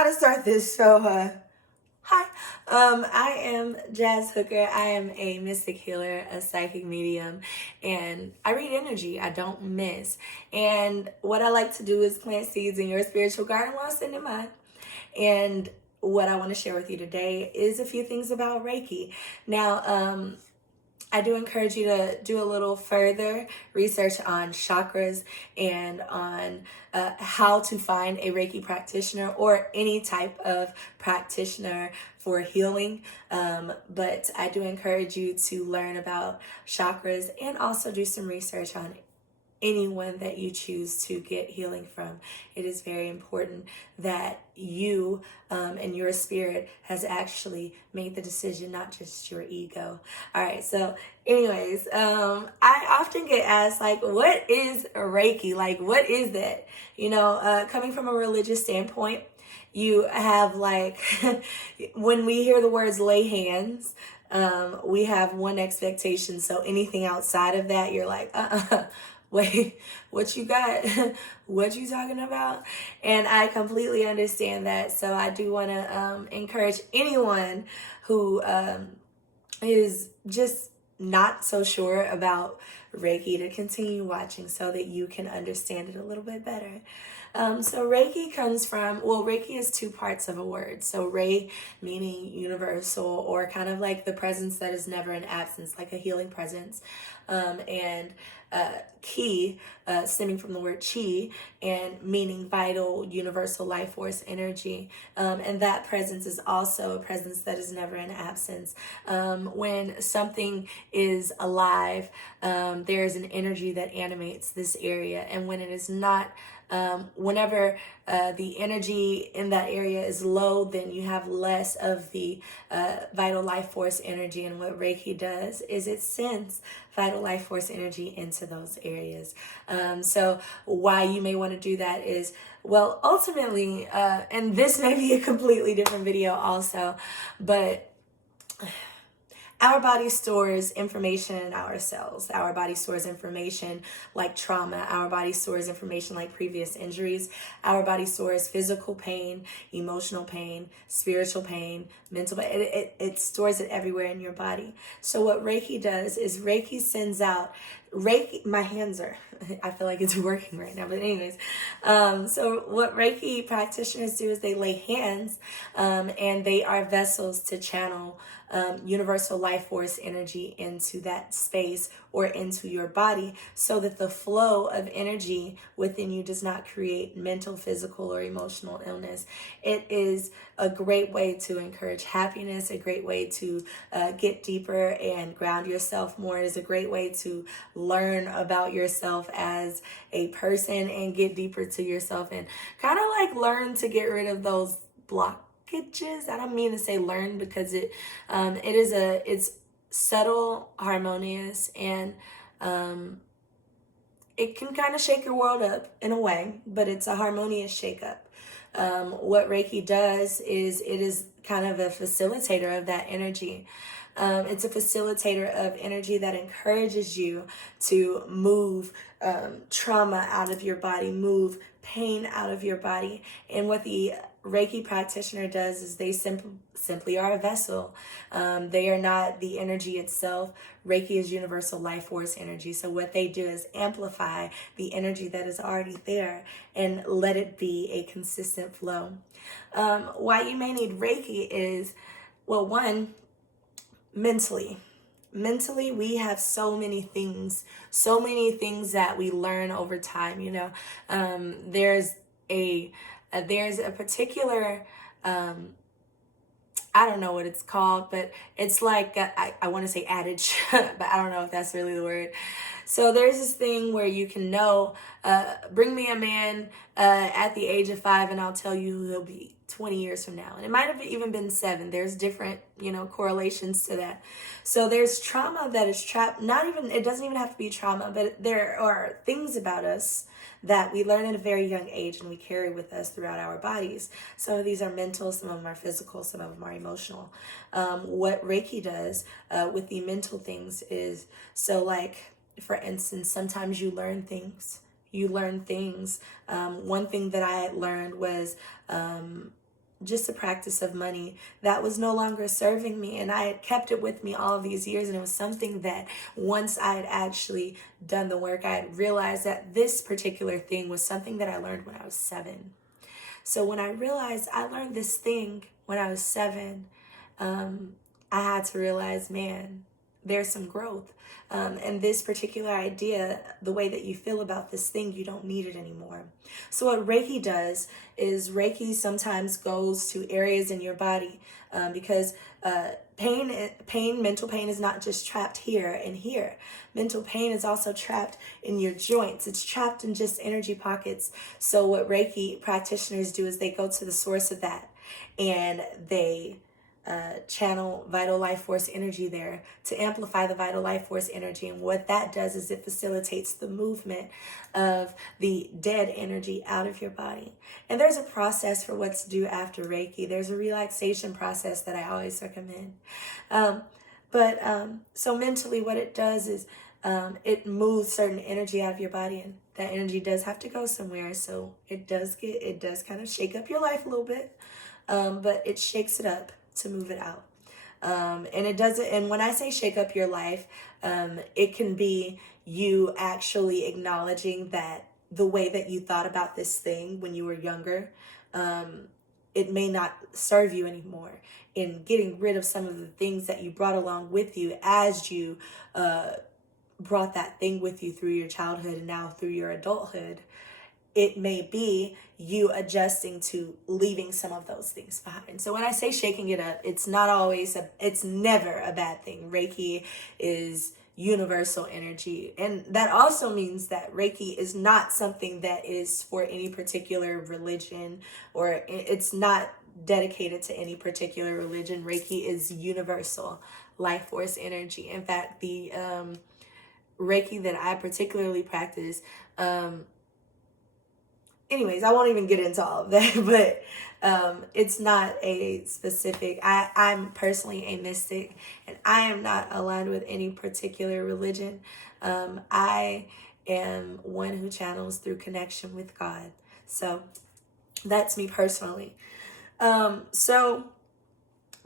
how to start this. So, hi. I am Jazz Hooker. I am a mystic healer, a psychic medium, and I read energy. I don't miss. And what I like to do is plant seeds in your spiritual garden while sitting in mine. And what I want to share with you today is a few things about Reiki. Now, I do encourage you to do a little further research on chakras and on how to find a Reiki practitioner or any type of practitioner for healing. But I do encourage you to learn about chakras and also do some research on anyone that you choose to get healing from. It is very important that you and your spirit has actually made the decision, not just your ego. All right, so anyways, I often get asked, like, what is Reiki? Like, what is that? Coming from a religious standpoint, you have like, when we hear the words lay hands, we have one expectation. So anything outside of that, you're like, wait, what you got? What you talking about? And I completely understand that. So I do want to encourage anyone who is just not so sure about Reiki to continue watching so that you can understand it a little bit better. So Reiki comes from, Reiki is two parts of a word. So Rei meaning universal, or kind of like the presence that is never in absence, like a healing presence. And Ki, stemming from the word chi, and meaning vital, universal life force energy. And that presence is also a presence that is never in absence. When something is alive, there is an energy that animates this area. And when it is not, whenever the energy in that area is low, then you have less of the vital life force energy. And what Reiki does is it sends vital life force energy into those areas. So why you may want to do that is, ultimately, and this may be a completely different video also, but our body stores information in our cells. Our body stores information like trauma. Our body stores information like previous injuries. Our body stores physical pain, emotional pain, spiritual pain, mental pain. It stores it everywhere in your body. So what Reiki does is Reiki sends out Reiki. My hands are, I feel like it's working right now, but anyways. So what Reiki practitioners do is they lay hands and they are vessels to channel universal life force energy into that space or into your body, so that the flow of energy within you does not create mental, physical, or emotional illness. It is a great way to encourage happiness, a great way to get deeper and ground yourself more. It is a great way to learn about yourself as a person and get deeper to yourself and kind of like learn to get rid of those blocks. I don't mean to say learn, because it's subtle, harmonious, and it can kind of shake your world up in a way, but it's a harmonious shake up. What Reiki does is it is kind of a facilitator of that energy. It's a facilitator of energy that encourages you to move trauma out of your body, move pain out of your body. And what the Reiki practitioner does is they simply are a vessel. They are not the energy itself. Reiki is universal life force energy. So what they do is amplify the energy that is already there and let it be a consistent flow. Why you may need Reiki is, one, mentally. Mentally, we have so many things that we learn over time. There's a particular, I don't know what it's called, but it's like, I want to say adage, but I don't know if that's really the word. So there's this thing where you can know, bring me a man at the age of 5 and I'll tell you who he'll be 20 years from now. And it might have even been 7. There's different, correlations to that. So there's trauma that is trapped. It doesn't even have to be trauma, but there are things about us that we learn at a very young age and we carry with us throughout our bodies. Some of these are mental, some of them are physical, some of them are emotional. What Reiki does with the mental things is, so like, for instance, sometimes you learn things. One thing that I had learned was just a practice of money that was no longer serving me. And I had kept it with me all of these years. And it was something that once I had actually done the work, I had realized that this particular thing was something that I learned when I was 7. So when I realized I learned this thing when I was 7, I had to realize, man, there's some growth. And this particular idea, the way that you feel about this thing, you don't need it anymore. So what Reiki does is Reiki sometimes goes to areas in your body because mental pain is not just trapped here and here. Mental pain is also trapped in your joints. It's trapped in just energy pockets. So what Reiki practitioners do is they go to the source of that and they channel vital life force energy there to amplify the vital life force energy. And what that does is it facilitates the movement of the dead energy out of your body. And there's a process for what to do after Reiki. There's a relaxation process that I always recommend. So mentally what it does is it moves certain energy out of your body, and that energy does have to go somewhere. So it does kind of shake up your life a little bit, but it shakes it up to move it out. And it does it. And when I say shake up your life, it can be you actually acknowledging that the way that you thought about this thing when you were younger, it may not serve you anymore, in getting rid of some of the things that you brought along with you as you brought that thing with you through your childhood and now through your adulthood. It may be you adjusting to leaving some of those things behind. So when I say shaking it up, it's never a bad thing. Reiki is universal energy. And that also means that Reiki is not something that is for any particular religion, or it's not dedicated to any particular religion. Reiki is universal life force energy. In fact, the Reiki that I particularly practice, anyways, I won't even get into all of that, but it's not a specific, I'm personally a mystic, and I am not aligned with any particular religion. I am one who channels through connection with God. So that's me personally. So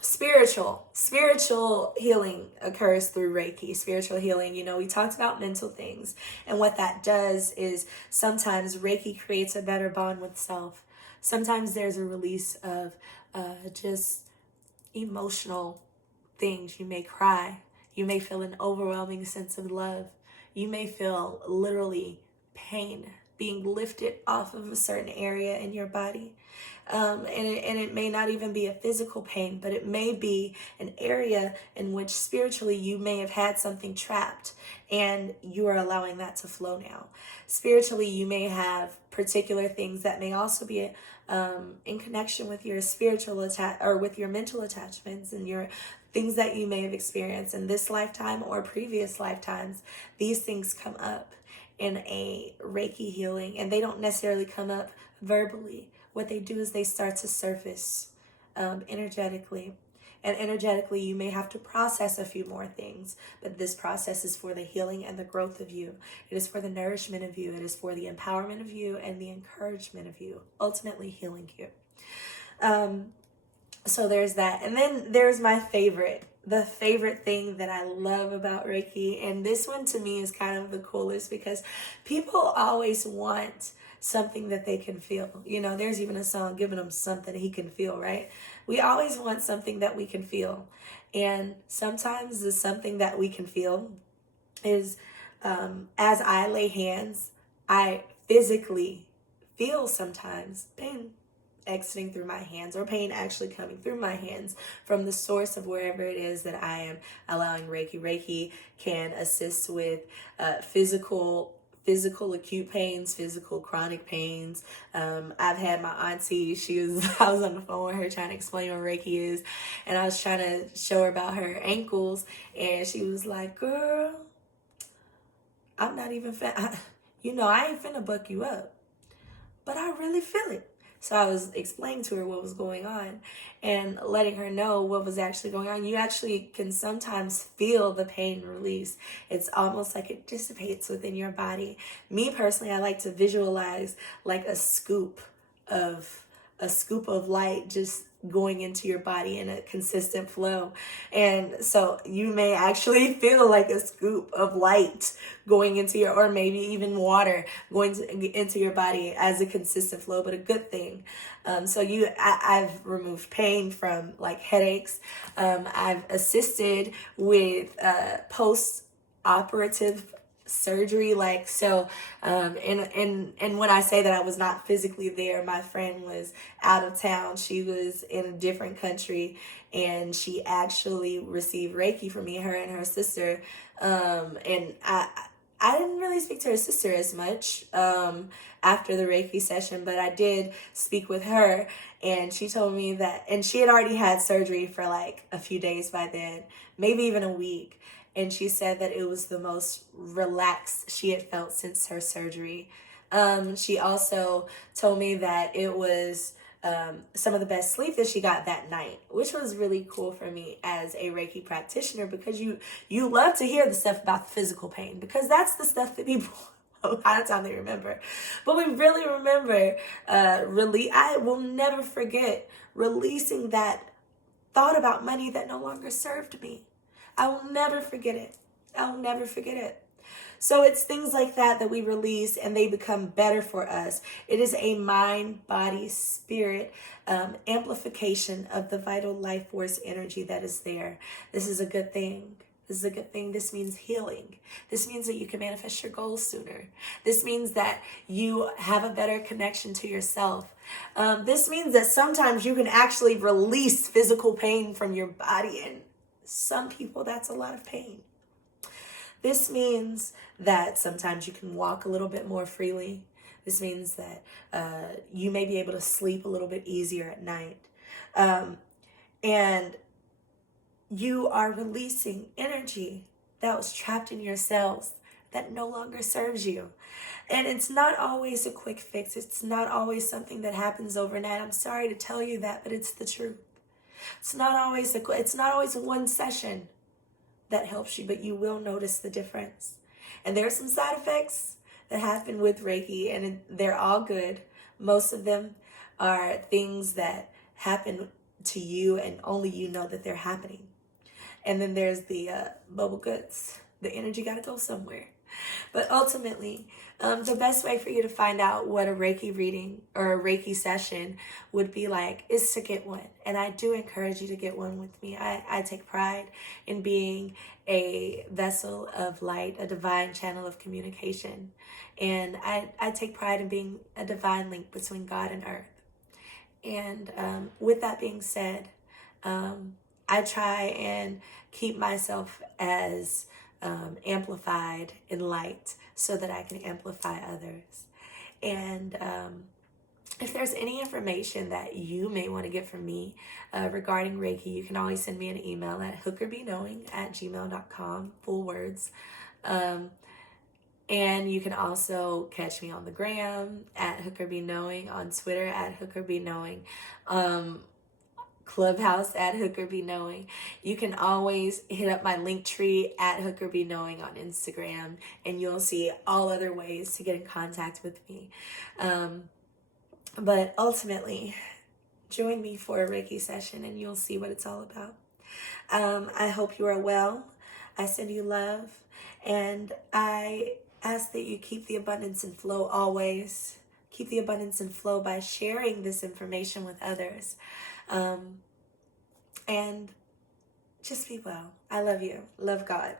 spiritual healing occurs through Reiki. Spiritual healing, we talked about mental things, and what that does is sometimes Reiki creates a better bond with self. Sometimes there's a release of just emotional things. You may cry. You may feel an overwhelming sense of love. You may feel literally pain being lifted off of a certain area in your body. And it may not even be a physical pain, but it may be an area in which spiritually you may have had something trapped and you are allowing that to flow now. Spiritually, you may have particular things that may also be in connection with your spiritual or with your mental attachments and your things that you may have experienced in this lifetime or previous lifetimes. These things come up in a Reiki healing, and they don't necessarily come up verbally. What they do is they start to surface energetically. And energetically, you may have to process a few more things, but this process is for the healing and the growth of you. It is for the nourishment of you. It is for the empowerment of you and the encouragement of you, ultimately healing you. So there's that. And then there's my favorite. The favorite thing that I love about Reiki, and this one to me is kind of the coolest because people always want something that they can feel. There's even a song giving them something he can feel, right? We always want something that we can feel. And sometimes the something that we can feel is as I lay hands, I physically feel sometimes pain exiting through my hands, or pain actually coming through my hands from the source of wherever it is that I am allowing Reiki. Reiki can assist with physical acute pains, physical chronic pains. I've had my auntie, I was on the phone with her trying to explain what Reiki is, and I was trying to show her about her ankles, and she was like, girl, I'm not even I ain't finna buck you up, but I really feel it. So I was explaining to her what was going on and letting her know what was actually going on. You actually can sometimes feel the pain release. It's almost like it dissipates within your body. Me personally, I like to visualize like a scoop of a scoop of light just going into your body in a consistent flow. And so you may actually feel like a scoop of light going into your, or maybe even water going into your body as a consistent flow, but a good thing. So I've removed pain from like headaches. I've assisted with post-operative surgery, like, so and when I say that I was not physically there, my friend was out of town. She was in a different country, and she actually received Reiki from me, her and her sister. And I didn't really speak to her sister as much after the Reiki session, but I did speak with her, and she told me that, and she had already had surgery for like a few days by then, maybe even a week. And she said that it was the most relaxed she had felt since her surgery. She also told me that it was some of the best sleep that she got that night, which was really cool for me as a Reiki practitioner, because you love to hear the stuff about the physical pain, because that's the stuff that people a lot of time they remember. But we really remember, I will never forget releasing that thought about money that no longer served me. I will never forget it. I will never forget it. So it's things like that we release, and they become better for us. It is a mind, body, spirit amplification of the vital life force energy that is there. This is a good thing. This is a good thing. This means healing. This means that you can manifest your goals sooner. This means that you have a better connection to yourself. This means that sometimes you can actually release physical pain from your body, and some people, that's a lot of pain. This means that sometimes you can walk a little bit more freely. This means that you may be able to sleep a little bit easier at night. And you are releasing energy that was trapped in your cells that no longer serves you. And it's not always a quick fix. It's not always something that happens overnight. I'm sorry to tell you that, but it's the truth. It's not always one session that helps you, but you will notice the difference. And there are some side effects that happen with Reiki, and they're all good. Most of them are things that happen to you, and only you know that they're happening. And then there's the bubble guts. The energy got to go somewhere. But ultimately, the best way for you to find out what a Reiki reading or a Reiki session would be like is to get one. And I do encourage you to get one with me. I take pride in being a vessel of light, a divine channel of communication. And I take pride in being a divine link between God and earth. And with that being said, I try and keep myself as amplified in light so that I can amplify others. And if there's any information that you may want to get from me regarding Reiki, you can always send me an email at hookerbeknowing@gmail.com, full words. And you can also catch me on the gram at hookerbeknowing, on Twitter at hookerbeknowing, Clubhouse at hookerbeknowing. You can always hit up my link tree at hookerbeknowing on Instagram, and you'll see all other ways to get in contact with me. But ultimately, join me for a Reiki session, and you'll see what it's all about. I hope you are well. I send you love, and I ask that you keep the abundance and flow always. Keep the abundance and flow by sharing this information with others. And just be well. I love you. Love God.